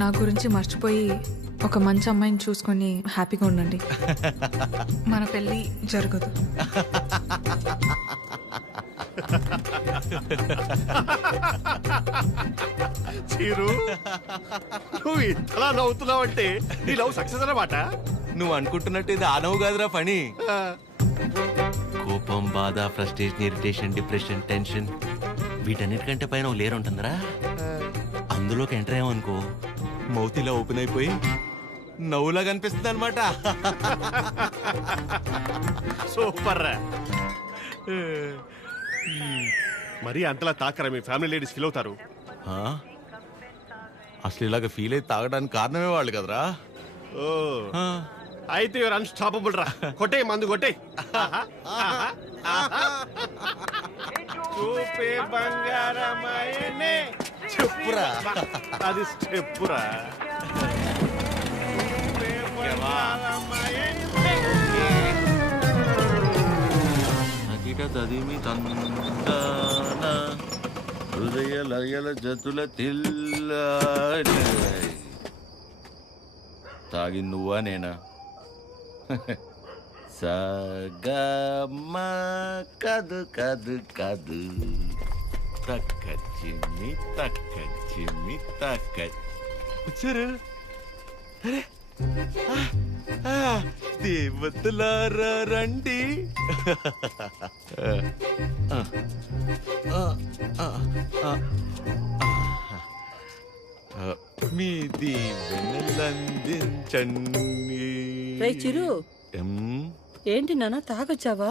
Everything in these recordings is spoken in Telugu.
నా గురించి మర్చిపోయి ఒక మంచి అమ్మాయిని చూసుకొని హ్యాపీగా ఉండండి. మన పెళ్ళి జరగదు. చీరు, నువ్వు ఇంతలా నవ్వుతున్నావంటే నీ లవ్ సక్సెస్ అన్నమాట. నువ్వు అనుకుంటున్నట్టు ఇది ఆనవు కాదురా పని. కోపం, బాధ, ఫ్రస్ట్రేషన్, ఇరిటేషన్, డిప్రెషన్, టెన్షన్ వీటన్నిటికంటే పైన లేరు ఉంటుందిరా. అందులోకి ఎంటర్ అయ్యామనుకో మౌతిలా ఓపెన్ అయిపోయి నవ్వులా కనిపిస్తుంది అనమాట. సూపర్ రా. మరి అంతలా తాకరా, మీ ఫ్యామిలీ లేడీస్ ఫీల్ అవుతారు. అసలు ఇలాగ ఫీల్ అయితే తాగడానికి కారణమే వాళ్ళు కదరా. ఓ అయితే యువర్ అన్స్టాపబుల్ రా. కొట్టే మందు కొట్టే. చూపే బంగారమాయనే. చెప్పురా. అది స్టెప్పురా. తదిమి తందాన హృదయ లయల జతుల తిల్ల. తాగి నువ్వా నేనా? సగమ కదు కదు కదు తక్క చిమ్మి తక్క వచ్చారు. అరే దేవతలారా రండి. మీ దీవెనలందించండి. రే చిరు, ఏంటి నాన్న తాగొచ్చావా?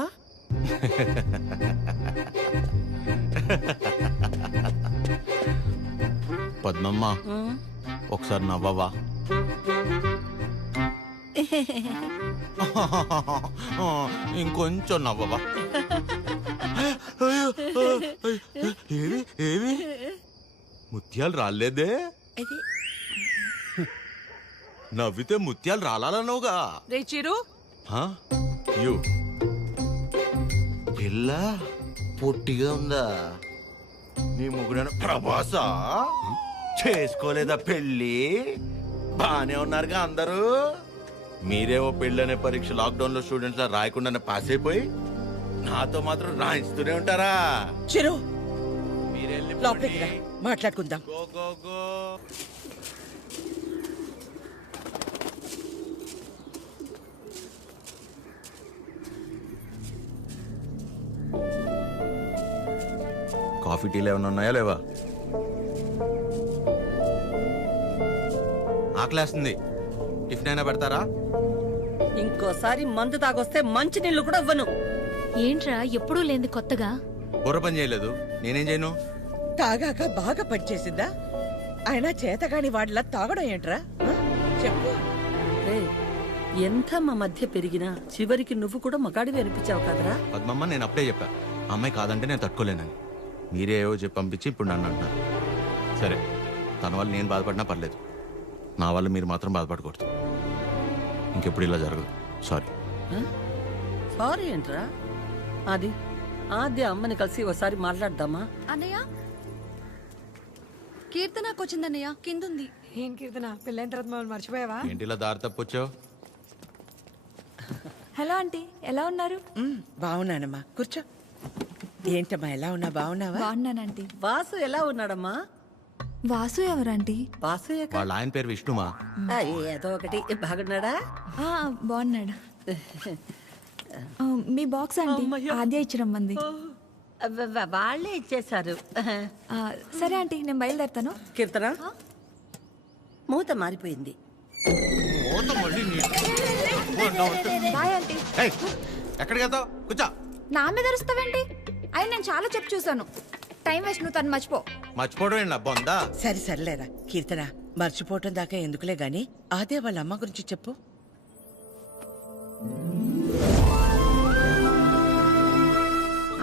పద్మమ్మ ఒకసారి నవ్వవా? ఇంకొంచెం నవ్వవా? ఏవి ఏవి ముత్యాలు రాలేదే? నవ్వితే ముత్యాలు రాలన్నావుగా. రే చిరు, పిల్ల పొట్టిగా ఉందా? నీ ముగ్గురు ప్రభాసా చేసుకోలేదా పెళ్ళి? బానే ఉన్నారుగా అందరూ. మీరేవో పెళ్ళనే పరీక్ష లాక్డౌన్ లో స్టూడెంట్స్ లా రాయకుండా పాస్ అయిపోయి నాతో మాత్రం రాయిస్తూనే ఉంటారా? చిరు మీరెళ్ళి మాట్లాడుకుందాం. Go go go. కాఫీ టీలు ఏమైనా ఉన్నాయా లేవా? ఆకలేస్తుంది, టిఫిన్ అయినా పెడతారా? ఇంకోసారి మందు తాగొస్తే మంచి నీళ్లు కూడా ఇవ్వను. ఏంట్రా ఎప్పుడూ లేంది కొత్తగా? బుర్ర పని చేయలేదు, నేనేం చేయను? తాగాక బాగా పనిచేసిందా? అయినా చేతగాని వాడిలా తాగడం ఏంట్రా? చెప్పు. ఎంత మా మధ్య పెరిగినా చివరికి నువ్వు కూడా మగాడివి అనిపించావు కదరా? పద్మమ్మ, నేను అప్పుడే చెప్పా అమ్మాయి కాదంటే నేను తట్టుకోలేనని. మీరే ఏవో చెప్పి పంపించి ఇప్పుడు నన్ను అంటున్నారు. సరే, తన వల్ల నేను బాధపడినా పర్లేదు, నా వల్ల మీరు మాత్రం బాధపడకూడదు. ఇంకెప్పుడు ఇలా జరగదు. సారీ. సారీ ఏంట్రా? అది ఆద్య అమ్మని కలిసి ఒకసారి మాట్లాడదామా? అన్నయ్య, కీర్తనకు వచ్చిందన్నయ్య, కిందుంది. ఏం కీర్తన, పెళ్ళైన తర్వాత మమ్మల్ని మర్చిపోయావా? ఏంటి ఇలా దారి తప్పొచ్చావు? హలో ఆంటీ, ఎలా ఉన్నారు? బాగున్నానమ్మా, కూర్చో. ఏంటమ్మా, ఎలా ఉన్నా? బాగున్నావా? బాగున్నానంటీ. వాసు ఎలా ఉన్నాడమ్మా? వాసు ఎవరంటీ? వాసు వాళ్ళ ఆయన పేరు విష్ణుమా? ఏదో ఒకటి. బాగున్నాడా? బాగున్నాడు. మీ బాక్స్ ఆంటీ ఆద్య ఇచ్చిరమ్మంది. వాళ్ళే ఇచ్చేశారు. సరే ఆంటీ, నేను బయలుదేరుతాను. కీర్తన, మూత మారిపోయింది. Bye aunty. ఎక్కడికి వెళ్తావు? కూర్చో. నా మీద అరుస్తావేంటి? అయి నేను చాలా చెప్పు చూసాను. టైం వేస్ట్, నువ్వు తను మర్చిపో. మర్చిపోవడం ఏంటి బొందా? సరే సర్లేరా కీర్తన, మర్చిపోవటం దాకా ఎందుకులే గాని ఆద్య వాళ్ళ అమ్మ గురించి చెప్పు.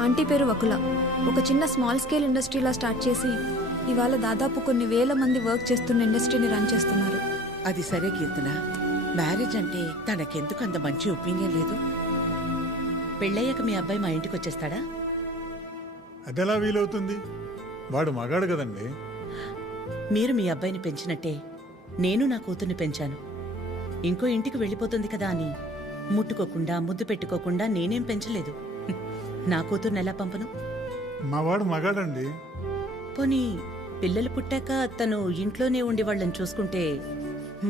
ఆంటీ పేరు వకుల. ఒక చిన్న స్మాల్ స్కేల్ ఇండస్ట్రీలా స్టార్ట్ చేసి ఇవాళ దాదాపు కొన్ని వేల మంది వర్క్ చేస్తున్న ఇండస్ట్రీని రన్ చేస్తున్నారు. అది సరే కీర్తన, మ్యారేజ్ అంటే తనకెందుకు అంత మంచి ఒపీనియన్ లేదు? పెళ్ళయ్యాక మీ అబ్బాయి మా ఇంటికి వచ్చేస్తాడా? అదెలా వీలవుతుంది? వాడు మగాడు కదండి. మీరు మీ అబ్బాయిని పెంచినట్టే నేను నా కూతుర్ని పెంచాను. ఇంకో ఇంటికి వెళ్ళిపోతుంది కదా అని ముట్టుకోకుండా ముద్దు పెట్టుకోకుండా నేనేం పెంచలేదు. నా కూతుర్ని ఎలా పంపను? మావాడు మగాడండి. పోనీ పిల్లలు పుట్టాక తను ఇంట్లోనే ఉండి వాళ్ళని చూసుకుంటే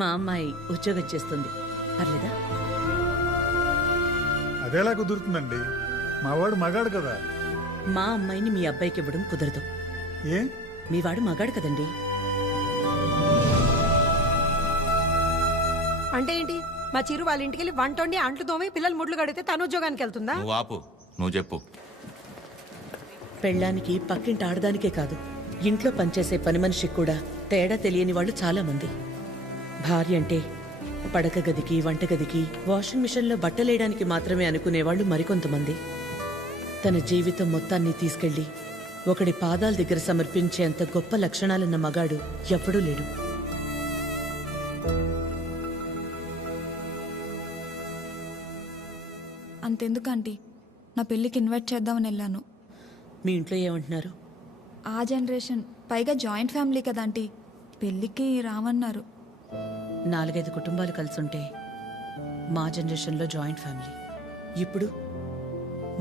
మా అమ్మాయి ఉద్యోగం చేస్తుంది, పర్లేదా? అదేలా కుదురుతుందండి? మావాడు మగాడు కదా. మా అమ్మాయిని మీ అబ్బాయికి ఇవ్వడం కుదరదు. ఏ? మీ వాడు మగాడు కదండి. అంటే ఏంటి? మా చిరు వాళ్ళ ఇంటికి వెళ్ళి వంట వండి అంట్లు తోమి పిల్లలు ముడ్లు కడితే తను ఉద్యోగానికి వెళ్తుందా? నువ్వు ఆపు, నువ్వు చెప్పు. పెళ్ళానికి పక్కింటి ఆడదానికే కాదు, ఇంట్లో పనిచేసే పని మనిషికి కూడా తేడా తెలియని వాళ్ళు చాలా మంది. భార్య అంటే పడక గదికి, వంటగదికి, వాషింగ్ మిషన్లో బట్టలేయడానికి మాత్రమే అనుకునేవాళ్ళు మరికొంతమంది. తన జీవితం మొత్తాన్ని తీసుకెళ్లి ఒకడి పాదాల దగ్గర సమర్పించేంత గొప్ప లక్షణాలున్న మగాడు ఎప్పుడూ లేడు. అంతెందుకు ఆంటీ, నా పెళ్ళికి ఇన్వైట్ చేద్దామని వెళ్ళాను. మీ ఇంట్లో ఏమంటున్నారు? ఆ జనరేషన్, పైగా జాయింట్ ఫ్యామిలీ కదా ఆంటీ, పెళ్ళికి రామన్నారు. 4-5 కుటుంబాలు కలిసుంటే మా జనరేషన్లో జాయింట్ ఫ్యామిలీ. ఇప్పుడు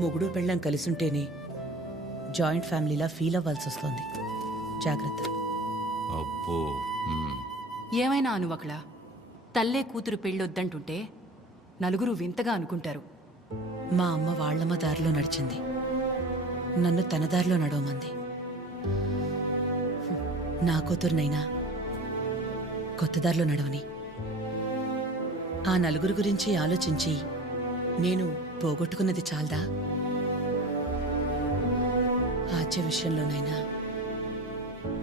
మొగుడు పెళ్ళం కలిసుంటేనే జాయింట్ ఫ్యామిలీలా ఫీల్ అవ్వాల్సి వస్తుంది. జాగ్రత్త. అబ్బో. ఏమైనా అనువకలా తల్లే కూతురు పెళ్ళొద్దంటుంటే నలుగురు వింతగా అనుకుంటారు. మా అమ్మ వాళ్ళమ్మ దారిలో నడిచింది, నన్ను తన దారిలో నడవమంది. నా కూతురునైనా కొత్త దారిలో నడవని. ఆ నలుగురు గురించి ఆలోచించి నేను పోగొట్టుకున్నది చాలదా? ఆద్య విషయంలోనైనా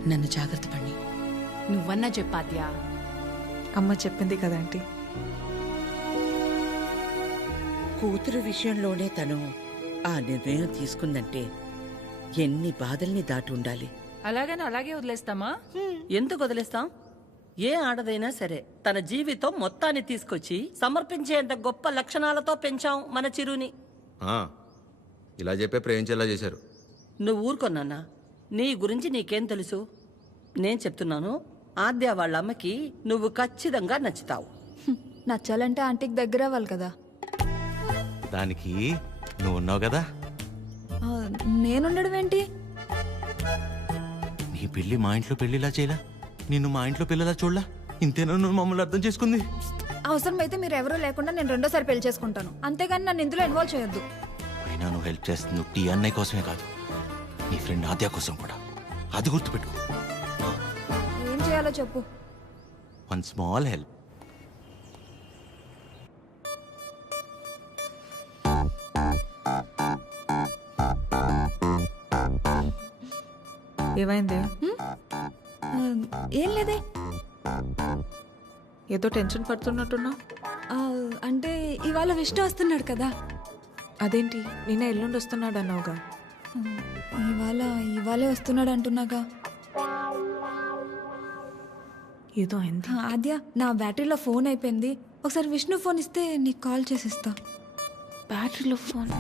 నన్ను జాగ్రత్త పడి. నువ్వన్నా చెప్పాద్యా. అమ్మ చెప్పింది కదా ఆంటీ. కూతురు విషయంలోనే తను ఆ నిర్ణయం తీసుకుందంటే ఎన్ని బాధల్ని దాటి ఉండాలి. అలాగని అలాగే వదిలేస్తామా? ఎందుకు వదిలేస్తాం? ఏ ఆడదైనా సరే తన జీవితం మొత్తాన్ని తీసుకొచ్చి సమర్పించేంత గొప్ప లక్షణాలతో పెంచాం మన చిరుని. ఇలా చెప్పే ప్రేమించేలా చేశారు. నువ్వు ఊరుకొన్నానా? నీ గురించి నీకేం తెలుసు? నేను చెప్తున్నాను, ఆద్య వాళ్ళ అమ్మకి నువ్వు ఖచ్చితంగా నచ్చుతావు. నచ్చాలంటే ఆంటీకి దగ్గర అవ్వాలి కదా. దానికి నువ్వు ఉన్నావు కదా. నేనుండడం ఏంటి? నీ పెళ్ళి మా ఇంట్లో పెళ్ళిలా చేయలా, నిన్ను మా ఇంట్లో పిల్లలా చూడలా. ఇంతేనా నువ్వు మమ్మల్ని అర్థం చేసుకుంది? అవసరమైతే మీరు ఎవరూ లేకుండా నేను రెండోసారి పెళ్లి చేసుకుంటాను, అంతేగాని నన్ను ఇందులో ఇన్వాల్వ్ చేయొద్దు. అయినా నువ్వు హెల్ప్ చేస్తుంది టీ అన్నయ్య కోసమే కాదు, నీ ఫ్రెండ్ ఆద్య కోసం కూడా. అది గుర్తుపెట్టుకో. ఏం చేయాలో చెప్పు. One small help. ఏమైంది? ఏం లేదే. ఏదో టెన్షన్ పడుతున్నట్టున్నా. అంటే ఇవాళ విష్ణు వస్తున్నాడు కదా. అదేంటి, నిన్న ఎల్లుండి వస్తున్నాడు అన్నావుగా. ఇవాళే వస్తున్నాడు అంటున్నాగా. ఏదో అయింది. ఆద్య, నా బ్యాటరీలో ఫోన్ అయిపోయింది, ఒకసారి విష్ణు ఫోన్ ఇస్తే నీకు కాల్ చేసిస్తా. బ్యాటరీలో ఫోన్?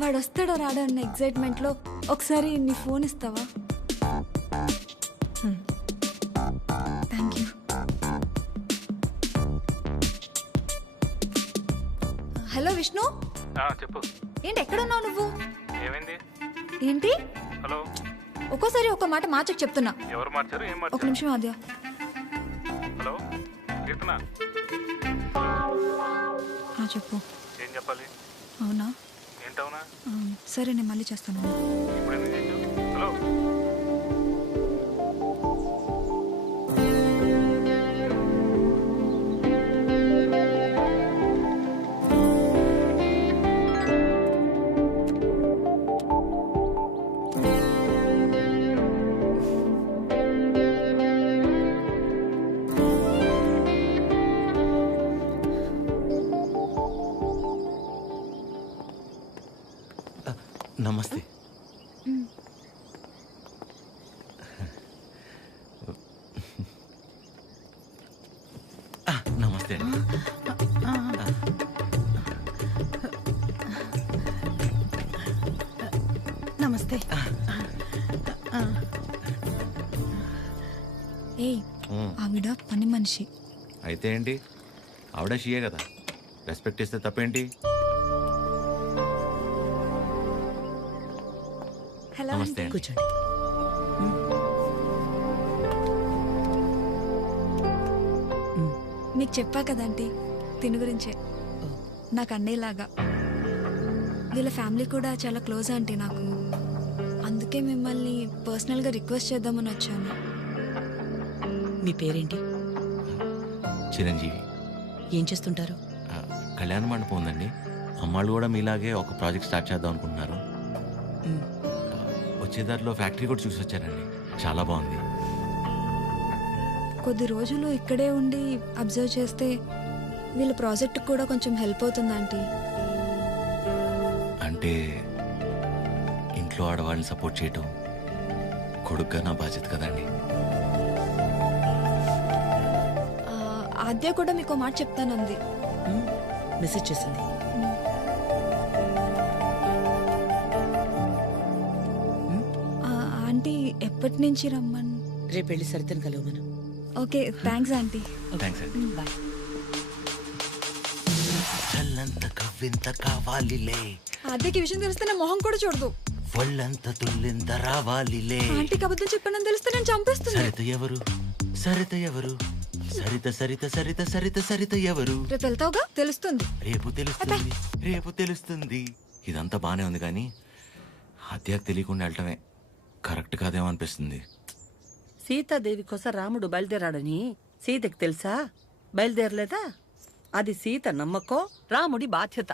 వాడు వస్తాడో రాడో అన్న ఎగ్జైట్మెంట్లో ఒకసారి నీ ఫోన్ ఇస్తావా? Thank you. హలో విష్ణు. చెప్పు. ఏంటి ఎక్కడున్నావు నువ్వు? ఏమైంది? ఏంటి? హలో. ఒక్కోసారి ఒక మాట మార్చకు చెప్తున్నా. ఎవరు మార్చారు? ఏం ఒక నిమిషం ఆద్య. హలో కీర్తన. చెప్పు. ఏం చెప్పాలి? అవునా? ఏంటవునా? సరే నేను మళ్ళీ చేస్తాను. ఇప్పుడు ఎందుకు చేసావు? హలో. నమస్తే. నమస్తే అండి. నమస్తే. ఏయ్ ఆవిడ పని మనిషి. అయితే ఏంటి, ఆవిడ షియే కదా, రెస్పెక్ట్ ఇస్తే తప్పేంటి? హలో నమస్తే అండి. కూర్చోండి. మీకు చెప్పా కదంటీ తిని గురించే. నాకు అన్నయ్యలాగా. వీళ్ళ ఫ్యామిలీ కూడా చాలా క్లోజ్ ఆంటీ నాకు. అందుకే మిమ్మల్ని పర్సనల్గా రిక్వెస్ట్ చేద్దామని వచ్చాను. మీ పేరేంటి? చిరంజీవి. ఏం చేస్తుంటారు? కళ్యాణ మండపం ఉందండి. అమ్మాళ్ళు కూడా మీలాగే ఒక ప్రాజెక్ట్ స్టార్ట్ చేద్దాం అనుకుంటున్నారు. వచ్చే దారిలో ఫ్యాక్టరీ కూడా చూసి వచ్చారండి, చాలా బాగుంది. కొద్ది రోజులు ఇక్కడే ఉండి అబ్జర్వ్ చేస్తే వీళ్ళ ప్రాజెక్ట్ కూడా కొంచెం హెల్ప్ అవుతుంది ఆంటీ. అంటే ఇంట్లో ఆడవాళ్ళని సపోర్ట్ చేయటం కొడుగ్గా నా బాధ్యత కదండి. ఆద్య కూడా మీకు మాట చెప్తానంది. మెసేజ్ చేసింది. ఆంటీ ఎప్పటి నుంచి రమ్మని? రేపు వెళ్ళి సరితను కలవమను. Okay thanks aunty. థ్యాంక్స్ అండి. బాయ్. చల్లంత కవ్వింత కావాలిలే, ఆద్యకి విషయం తెలిస్తే నా మొహం కూడా చూడదు. ఒళ్ళంత తుల్లింత రావాలిలే. ఆంటీకి అబద్ధం చెప్పానని తెలిస్తే నేను చంపేస్తుంది. సరిత ఎవరు, సరిత ఎవరు, సరిత సరిత సరిత సరిత సరిత ఎవరు? రేపు వెళ్తావుగా తెలుస్తుంది. రేపు తెలుస్తుంది, రేపు తెలుస్తుంది. ఇదంతా బానే ఉంది కానీ హత్యకు తెలియకుండా వెళ్ళటమే కరెక్ట్ కాదేమో అనిపిస్తుంది. సీతాదేవి కోసం రాముడు బయలుదేరాడని సీతకి తెలుసా? బయలుదేరలేదా? అది సీత నమ్మకం, రాముడి బాధ్యత.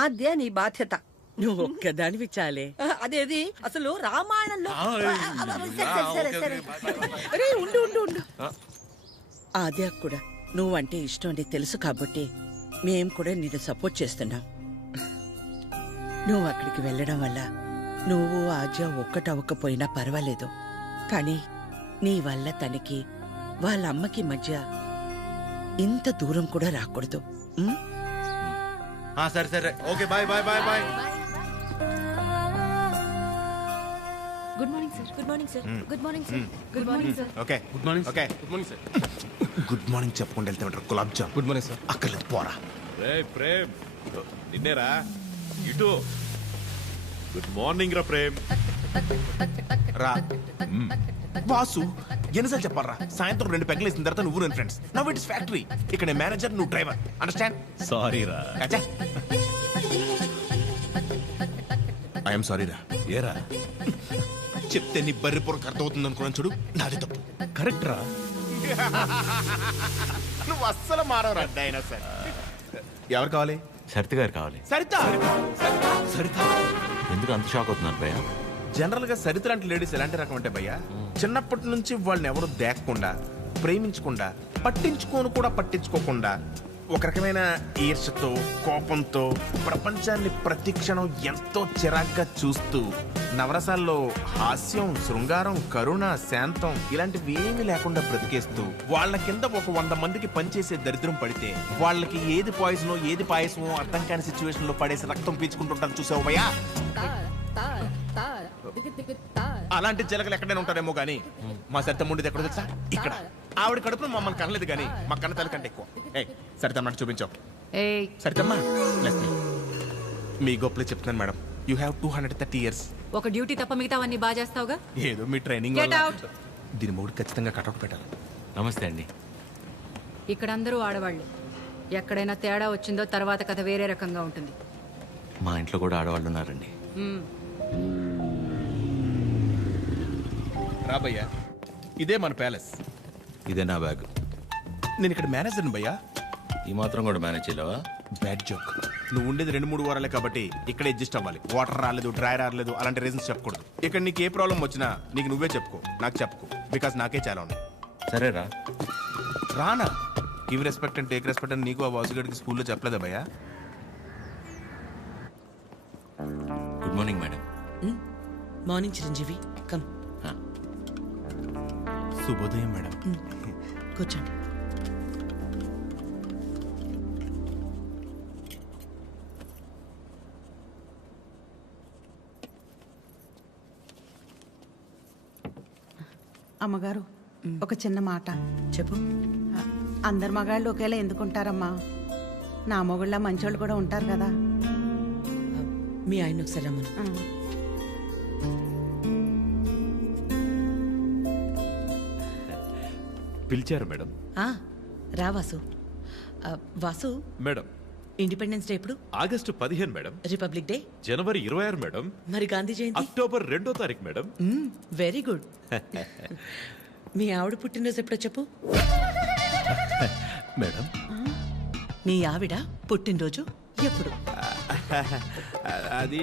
ఆద్య నీ బాధ్యత. నువ్వు ఒక్కదానివి చాలే. అదేది అసలు రామాయణంలో సరే, సరే, సరే. అరే ఉండు ఉండు ఉండు. ఆద్య కూడా నువ్వంటే ఇష్టం అని తెలుసు కాబట్టి మేం కూడా నిన్ను సపోర్ట్ చేస్తున్నాం. నువ్వు అక్కడికి వెళ్ళడం వల్ల నువ్వు ఆద్య ఒక్కటవ్వకపోయినా పర్వాలేదు, కానీ నీ వల్ల తనకి వాళ్ళ అమ్మకి మధ్య ఇంత దూరం కూడా రాకూడదు. సరే సరే, okay, bye bye bye bye. Good morning sir. Good morning sir. Good morning sir. Good morning sir. Okay good morning. Okay good morning sir. Good morning చెప్పుకుంటూ వెళ్తే ఉంటారు. గులాబ్ జామ్. Good morning sir. అక్కర్లేదు, పోరా. రే ప్రేమ్, నిన్నేరా ఇటు. గుడ్ మార్నింగ్ రా ప్రేమ్. రా బాసు, ఎన్నిసార్లు చెప్పాలరా? సాయంత్రం 2 పెగ్గలు వేసిన తర్వాత నువ్వు నేను friends. Now it is factory. ఇక్కడ మేనేజర్, నువ్వు డ్రైవర్. అండర్స్టాండ్? సారీ రా. ఐఎమ్ సారీ రా. ఏరా చెప్తే నీ బర్రి పొరకు అర్థమవుతుంది అనుకున్నాను చూడు, నాది తప్పు. కరెక్ట్ రా. నువ్వు అస్సలు మారవరా డైనోసార్. ఎవరు కావాలి? సరిత గారు కావాలి. సరిత. సరిత ఎందుకు అంత షాక్ అవుతున్నారు భయ్య? జనరల్ గా సరిత లాంటి లేడీస్ ఎలాంటి రకం అంటే భయ్యా, చిన్నప్పటి నుంచి వాళ్ళని ఎవరు దేకకుండా, ప్రేమించకుండా, పట్టించుకోకుండా ఒక రకమైన ఈర్ష్యతో, కోపంతో ప్రపంచాన్ని ప్రతి క్షణం ఎంతో చిరాగ్గా చూస్తూ, నవరసాల్లో హాస్యం, శృంగారం, కరుణ, శాంతం ఇలాంటివి ఏమీ లేకుండా బ్రతికేస్తూ వాళ్ళ కింద ఒక 100 మందికి పనిచేసే దరిద్రం పడితే వాళ్ళకి ఏది పాయిజనో ఏది పాయసమో అర్థం కాని సిచ్యువేషన్ లో పడేసి రక్తం పీల్చుకుంటుంటారు. చూసావు భయ్యా? అలాంటి జలగలు ఎక్కడైనా ఉంటారేమో గానీ మా సరిత ముండిది ఎక్కడ తెలుసా? ఇక్కడ. ఆవిడ కడుపులో మమ్మల్ని కనలేదు కానీ మా కన్న తల్లి కంటే ఎక్కువ. సరితమ్మ చూపించావు. సరితమ్మ మీ గొప్పలే చెప్తున్నాను మేడం. You have 230 years. ఒక డ్యూటీ తప్ప మిగతావన్నీ బాగా చేస్తావుగా. ఏదో మీ ట్రైనింగ్. Get out. దీని మూడు ఖచ్చితంగా కటౌట్ పెట్టాలి. నమస్తే అండి. ఇక్కడ అందరూ ఆడవాళ్ళు. ఎక్కడైనా తేడా వచ్చిందో తర్వాత కథ వేరే రకంగా ఉంటుంది. మా ఇంట్లో కూడా ఆడవాళ్ళు ఉన్నారండి. రాబయ్యా, ఇదే మన ప్యాలెస్. ఇదే నా బ్యాగ్. నేను ఇక్కడ మేనేజర్ని భయ్యా. ఈ మాత్రం కూడా మేనేజ్ చేయలేవా? Bad joke. నువ్వు ఉండేది 2-3 వారాలే కాబట్టి ఇక్కడ అడ్జస్ట్ అవ్వాలి. వాటర్ రాలేదు, డ్రై రాలేదు అలాంటి రీజన్స్ చెప్పకూడదు. ఇక్కడ నీకు ఏ ప్రాబ్లం వచ్చినా నీకు నువ్వే చెప్పుకో, నాకు చెప్పుకో. బికాస్ నాకే చాలా ఉన్నాయి. సరేరా. రానా? Give respect and take respect అని నీకు ఆ బాసుగడికి స్కూల్లో చెప్పలేదా భయ్యా? Good morning madam. Morning Chiranjeevi. Come. శుభోదయం మేడం. కూర్చోండి. అమ్మగారు ఒక చిన్న మాట చెప్పు. అందరు మగాళ్ళు ఒకేలా ఎందుకుంటారమ్మా? నా మొగుళ్ళ మంచోళ్ళు కూడా ఉంటారు కదా. మీ ఆయన ఒకసారి రమ్మను. పిలిచారు మేడం. రా Vasu. Vasu, madam, independence day ఎప్పుడు? August 15 madam. రిపబ్లిక్ డే జనవరి 26 మేడం. మరి గాంధీ జయంతి? అక్టోబర్ 2వ తారీఖు మేడం. Very good. మీ ఆవిడ పుట్టినరోజు ఎప్పుడో చెప్పు. మేడం, నీ ఆవిడ పుట్టినరోజు ఎప్పుడు? అది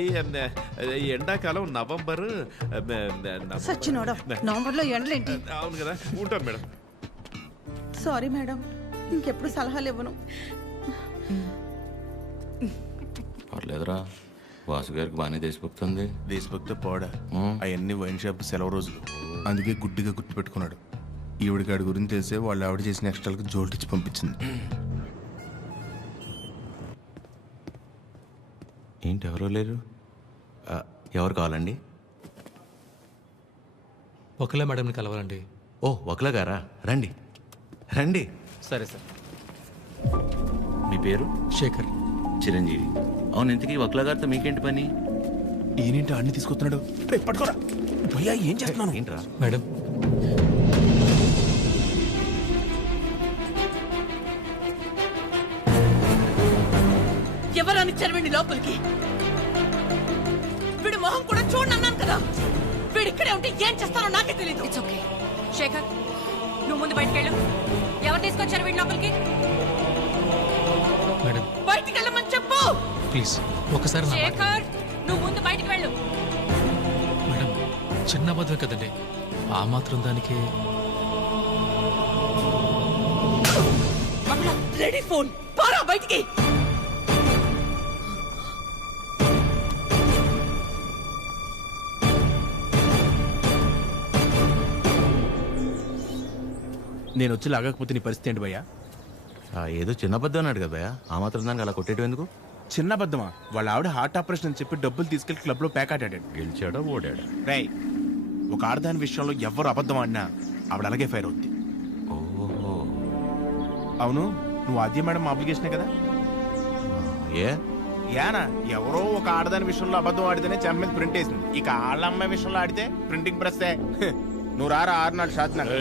ఎండాకాలం నవంబర్. సచ్చినోడా, నవంబర్లో ఎండలేంటి? అవును కదా, ఉంటాను మేడం. సారీ మేడం, ఇంకెప్పుడు సలహాలు ఇవ్వను. పర్లేదురా, వాసు గారికి బాగానే దేశభక్తుంది. దేశభక్తి పోడా, అవన్నీ వైన్ షాప్ సెలవు రోజులు, అందుకే గుడ్డిగా గుర్తుపెట్టుకున్నాడు. ఈవిడికాడి గురించి తెలిసే వాళ్ళు ఆవిడ చేసిన ఎక్స్ట్రాలకు జోల్టిచ్చి పంపించింది. ఏంటి ఎవరో లేరు? ఎవరు కావాలండి? ఒకలా మేడంని కలవాలండి. ఓ, ఒకలా గారా, రండి రండి. సరే సార్. మీ పేరు? శేఖర్. చిరంజీవి. అవును, ఇంతకీ ఒకలా గారితో మీకేంటి పని? ఈయనేంటి అన్ని తీసుకొస్తున్నాడు? పట్టుకోరా భయ్యా, ఏం చేస్తున్నాను? ఏంట్రా మేడం? ఎవరాని చదివండి లోపలికి. వీడి మొహం కూడా చూడన్నాను కదా. వీడు ఇక్కడే ఉంటే ఏం చేస్తానో నాకే తెలియదు. It's okay. శేఖర్, నువ్వు ముందు బయటకెళ్ళు. ఎవరు తీసుకొచ్చారు వీడి లోపలికి? మేడం, బయటికి వెళ్ళమని చెప్పు. ప్లీజ్ ఒకసారి నా మాట. శేఖర్, నువ్వు ముందు బయటకు వెళ్ళు. మేడం, చిన్న అబద్ధం కదండి, ఆ మాత్రం దానికి. రెడీ ఫోన్ పారా బయటికి. నేను వచ్చి లాగకపోతే నీ పరిస్థితి ఏంటి భయ్యా? ఏదో చిన్న అబద్ధం అన్నాడు కదా భయ్యా, ఆ మాత్రం దానికి అలా కొట్టేయడం ఎందుకు? చిన్న అబద్ధమా? వాళ్ళ ఆవిడ హార్ట్ ఆపరేషన్ అని చెప్పి డబ్బులు తీసుకెళ్లి క్లబ్ లో ప్యాక్ ఆడాడు. గెలిచాడా ఓడాడా? రై, ఒక ఆడదాని విషయంలో ఎవరు అబద్ధం ఆడినా ఆవిడ అలాగే ఫైర్ అవుద్ది. ఓహో. అవును, నువ్వు ఆద్య మేడం అప్లికేషనే కదా? ఏ యానా, ఎవరో ఒక ఆడదాని విషయంలో అబద్ధం ఆడితేనే చెంప మీద ప్రింట్ వేసింది. ఇక ఆళ్ళ అమ్మాయి విషయంలో ఆడితే ప్రింటింగ్ ప్రెస్. నువ్వు రారా 6 నాడు షాత్ నాకు.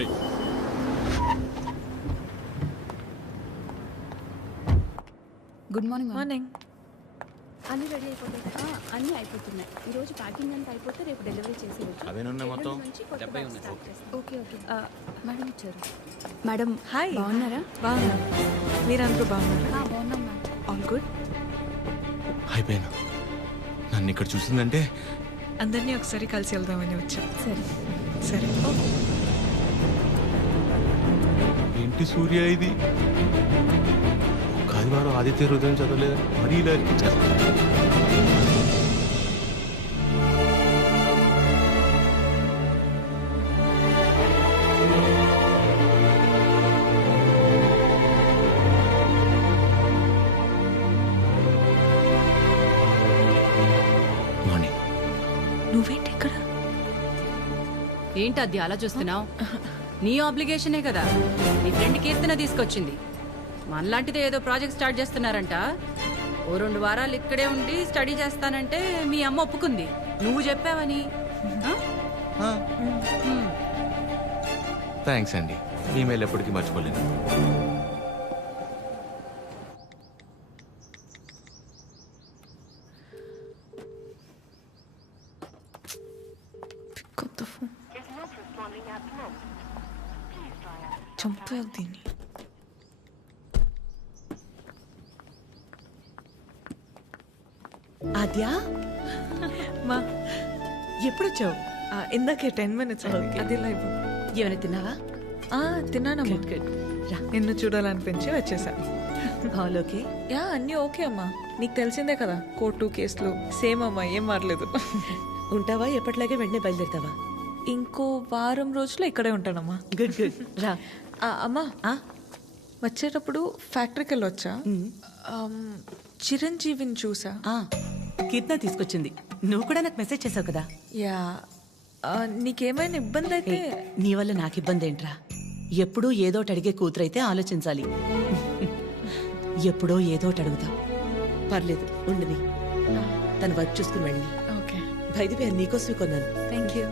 Good morning. మార్నింగ్. అన్ని రెడీ అయిపోతాయి. అన్ని అయిపోతున్నాయి. ఈ రోజు ప్యాకింగ్ అంతా అయిపోతే రేపు డెలివరీ చేసేయచ్చు. అవేనున్నాయి మొత్తం? Okay okay. మేడం వచ్చారు. Madam hi. బాగున్నారా? బాగున్నా. మీరందరూ బాగున్నారా? బాగున్నాం మ్యామ్. All good. అయిపోయినా నన్ను ఇక్కడ చూసిందంటే అందరినీ ఒకసారి కలిసి వెళ్దామని వచ్చా. సరే సరే. ఏంటి సూర్య ఇది? ఆదివారం ఆదిత్య హృదయం చదవలేదు, మరీ ఇలా అనిపించారు. మార్నింగ్. నువ్వేంటి ఇక్కడ? ఏంటి అది అలా చూస్తున్నావు? నీ ఆబ్లిగేషనే కదా నీ ఫ్రెండ్ కీర్తన తీసుకొచ్చింది. మనలాంటిదే ఏదో ప్రాజెక్ట్ స్టార్ట్ చేస్తున్నారంట. ఓ 2 వారాలు ఇక్కడే ఉండి స్టడీ చేస్తానంటే మీ అమ్మ ఒప్పుకుంది. నువ్వు చెప్పావని. థ్యాంక్స్ అండి, ఈమెయిల్ ఎప్పటికీ మర్చిపోలేను. కొత్త ఫోన్ చంపేయాలి దీన్ని. ఆద్యా, మా ఎప్పుడొచ్చావు? ఇందాకే 10 minutes Okay. అది లైవ్. ఏమైనా తిన్నావా? తిన్నానమ్మా. Good good. రా. నిన్ను చూడాలనిపించి వచ్చేసా. All okay? యా, అన్నీ ఓకే అమ్మా. నీకు తెలిసిందే కదా, కోర్టు కేసులు సేమ్ అమ్మా, ఏం మారలేదు. ఉంటావా? ఎప్పటిలాగే వెంటనే బయలుదేరుతావా? ఇంకో వారం రోజులు ఇక్కడే ఉంటానమ్మా. Good good. రా. అమ్మా, వచ్చేటప్పుడు ఫ్యాక్టరీకి వెళ్ళొచ్చా? చిరంజీవిని చూసా. కీర్తన తీసుకొచ్చింది. నువ్వు కూడా నాకు మెసేజ్ చేసావు కదా. యా, నీకేమైనా ఇబ్బంది అయితే నీ వల్ల నాకు ఇబ్బంది ఏంట్రా? ఎప్పుడూ ఏదోటి అడిగే కూతురైతే ఆలోచించాలి. ఎప్పుడో ఏదోటి అడుగుతాం. పర్లేదు ఉండని, తన వర్క్ చూసుకుని వెళ్ళి. ఓకే బైది పేరు నీకోసమే కొన్నాను. Thank you.